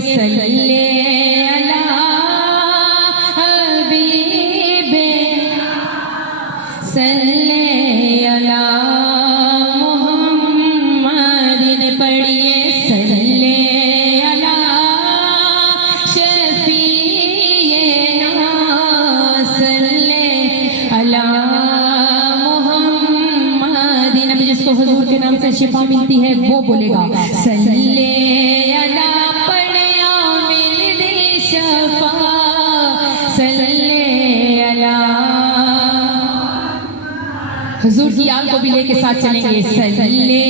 सल्ले अला हबीबे सल्ले अला मुहम्मद पढ़िए सल्ले अला शफीएना सल्ले अला मुहम्मद। नबी जिसको हुजूर के नाम से शिफा मिलती है वो बोलेगा सल्ले अला पढ़या मिलदी शफा सल्ले अला। हुजूर की याद को भी लेके साथ चलेंगे सल्ले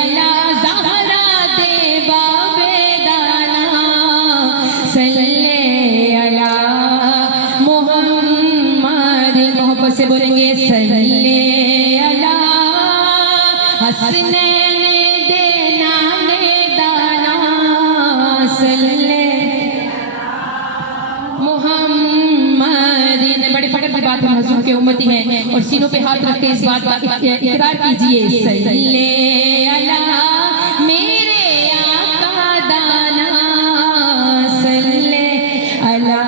अला ज़हरा दे बाबेदाना सल्ले अला मुहम्मद। मोहब्बत से बोलेंगे सल्ले अला हसनैन दे नाने दाना सल्ले मुहम्मद। बड़े फख्र की बात है, हुजूर के उम्मती हैं और सीनों पे हाथ रख के इस बात का इकरार कीजिए सल्ले अला मेरे आका दाना सल्ले अला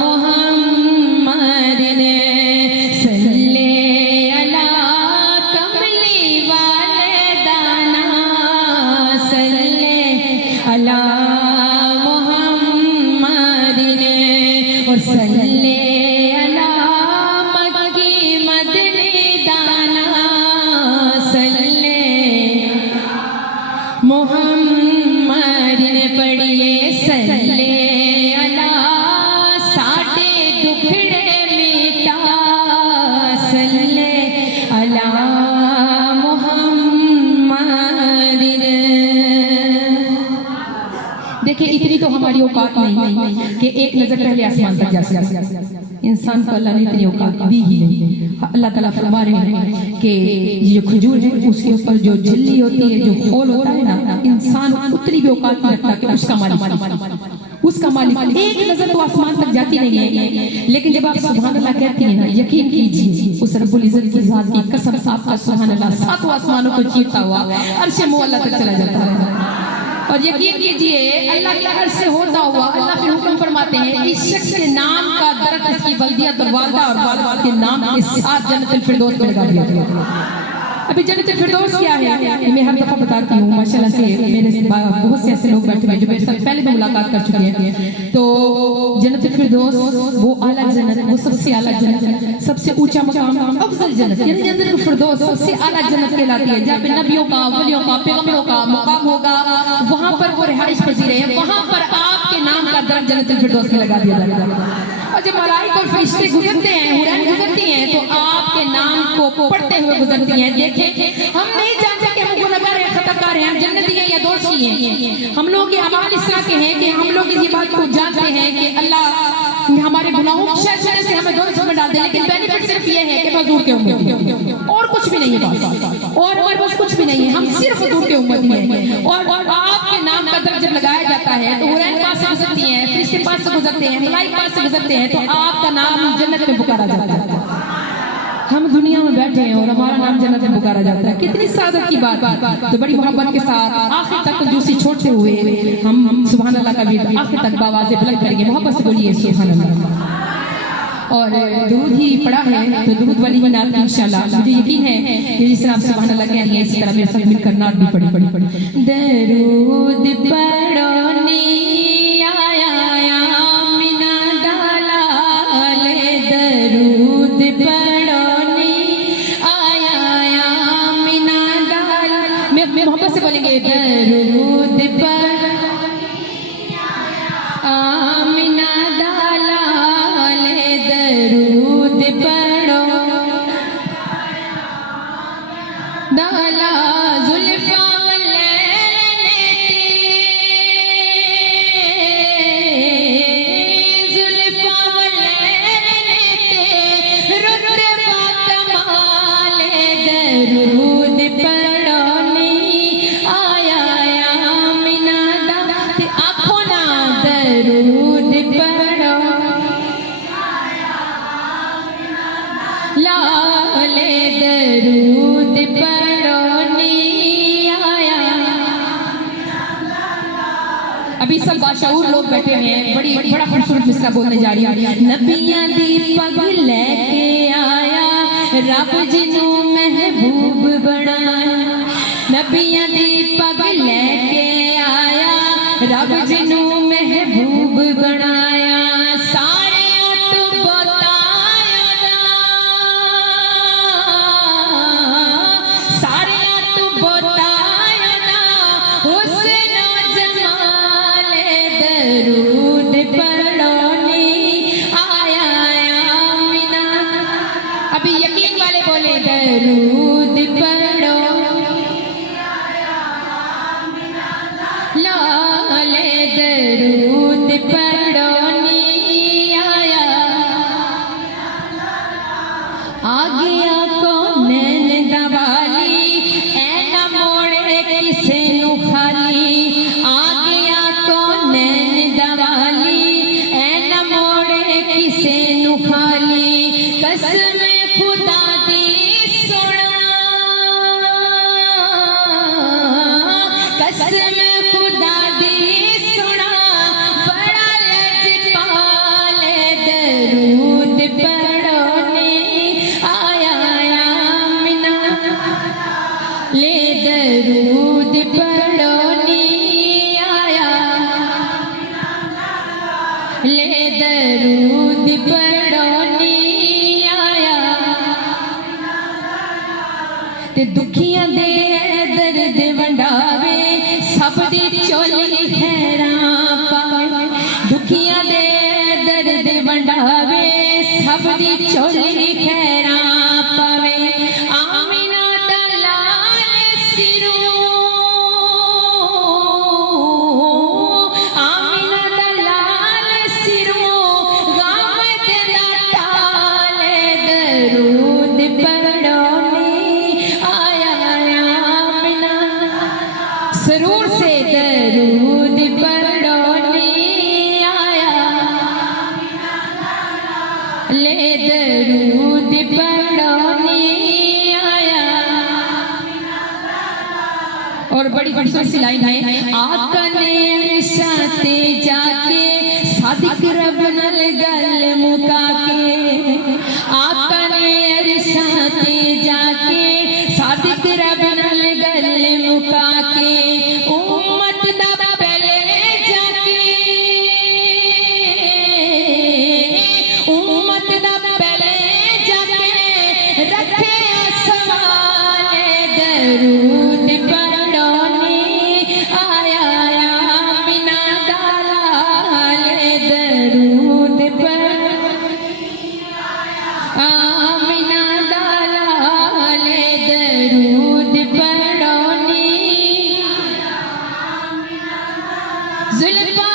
मुहम्मद सल्ले अला कमली वाले दाना सल्ले अला मुहम्मद और सल्ले अला मक्की मदनी दाना सल्ले मुहम्मद पढ़िए सल्ले अला साडे दुखड़े मीठा सल्ले अला मुहम्मद। देखिए इतनी तो हमारी औकात नहीं कि एक नजर पहले आसमान तक जा सकते। इंसान को अल्लाह ने इतनी औकात दी ही नहीं। अल्लाह ताला फरमा रहे हैं कि ये जो खजूर है उसके ऊपर जो झिल्ली होती है, जो खोल होता है ना, इंसान उतनी भी औकात नहीं रखता कि उसका मालिक एक नजर तो आसमान तक जाती नहीं है। लेकिन जब आप सुभान अल्लाह कहती हैं ना, यकीन कीजिए उस रब्बुल इज्जत की जात की कसम आपका सुभान अल्लाह सातों आसमानों को चीरता हुआ अर्श मौला तक चला जाता है। और यकीन कीजिए अल्लाह के अर्श से होता हुआ अल्लाह फिर हुक्म फरमाते हैं इस शख्स के नाम का दरख्त इसकी बल्दियत और वालदा और वालदा के नाम के साथ जन्नतुल फिरदौस में लगा दिया। अभी जन्नतुल फिरदौस क्या है मैं हर दफा बताती हूँ। माशाल्लाह से मेरे बहुत से ऐसे लोग बैठे हैं जो मेरे साथ पहले भी मुलाकात कर चुके हैं। तो जन्नतुल फिरदौस वो आला जन्नत, वो सबसे आला जन्नत, सबसे ऊंचा मकाम, अफजल जन्नत यानी जन्नतुल फिरदौस सबसे आला जन्नत कहलाती है। जहाँ पे नबियों का, वलियों का, पैगंबरों का मुकाम होगा वहाँ पर वो रिहाइश पजीर है, वहाँ पर आपके नाम का दरख्त जन्नतुल फिरदौस में लगा दिया जाएगा। और जब मलाइका और फरिश्ते गुजरते हैं, हुरैन गुजरती हैं तो आपके नाम को पढ़ते हुए गुजरती हैं। देखें हम नहीं जानते कि हम गुनहगार हैं, खताकार हैं, हम जन्नती हैं या दोषी हैं। हम लोग के अमाल इस तरह के हैं कि हम लोग इस बात को जानते हैं कि अल्लाह हमारे गुनाहों की शर्त से हमें दोनों में डाल दे, लेकिन बेनिफिट सिर्फ ये है कि हुजूर के उम्मत और कुछ भी नहीं है, और हमारे पास कुछ भी नहीं है, हम सिर्फ हुजूर के उम्मत हैं। और आपके नाम का दर्ज जब लगाया जाता है तो हुरैन पास से गुजरती हैं, फरिश्ते पास से गुजरते हैं, मलाइका पास से गुजरते हैं, तो आपका नाम जन्नत में पुकारा जाता है। हम दुनिया में बैठे हैं और हमारा नाम जन्नत में पुकारा जाता है, कितनी सादत की बात। तो बड़ी मोहब्बत के साथ आखिर तक कंजूसी छोड़ते हुए हम सुभान अल्लाह का भी आखिर तक आवाज़ें बुलंद करेंगे। मोहब्बत से बोलिए सुभान अल्लाह। और दुरूद ही पढ़ा है तो दुरूद वाली ही नात इंशाल्लाह मुझे यकीन है कि जिस तरह आप सुभान अल्लाह कह रही हैं इसी तरह मेरे साथ मिलकर नात भी पढ़ी। दरूद पढ़ो नी आया मिना दलाले, दरूद पढ़ो नी आया मिना दलाल। मैं मोहब्बत से बोलेंगे दरूद पढ़ो आमिना दलाले, दरूद पढ़ो दला जुल्फा बाशऊर लोग बैठे हैं, बड़ा खूबसूरत मिसरा बोलने जा रही है। नबियां दी पग लेके आया रब जिनू महबूब बनाया, नबियां दी पग लेके आया रब जिनू महबूब बनाया। सारियां तू बताया ना, सारियां तू बताया ना हुस्न जमाले दरूद पढ़ोनी आया आमिना। अभी यकीन वाले बोले दरूद पढ़ो लाले दरूद पढ़ोनी आया। आ गया कौन दवाली ऐना मोड़े किसे नु खाली, आ गया कौन दवाली ऐना मोड़े किसे नु खाली। कसम खुदा दी सुना, कसम खुदा दी सुना बड़ा लजपाले दरूद पढ़ोने आया आमिना। ले दरूद पढ़ोने आया, ले दरूद पढ़ोने आया। ते दुखियां दे दर्द वंडावे सब दी चोली हैरान पावे, दुखियां दे दर्द वंडावे सब दी चोली हैरान पावे। आमिना दा लाल सिरो, आमिना दा लाल सिरो गाम दा ताले दरूद पढ़ोने आया आमिना। सरूर से दरूद पढ़ोने आया, ले दरूद पढ़ोने आया। और बड़ी खूबसूरत सी लाइन है। आका ने अर्शाते जाके सादिक रब नल गल मुका के, आका ने अर्शाते जाके सादिक रब नल गल मुका के। उम्मत दा पहले जाके, उम्मत दा पहले जाके रखे सवाले दरूद पढ़ोने आया आमिना दालाले दरूद आमिना दालाले दरूद पढ़ोने। जुल्फा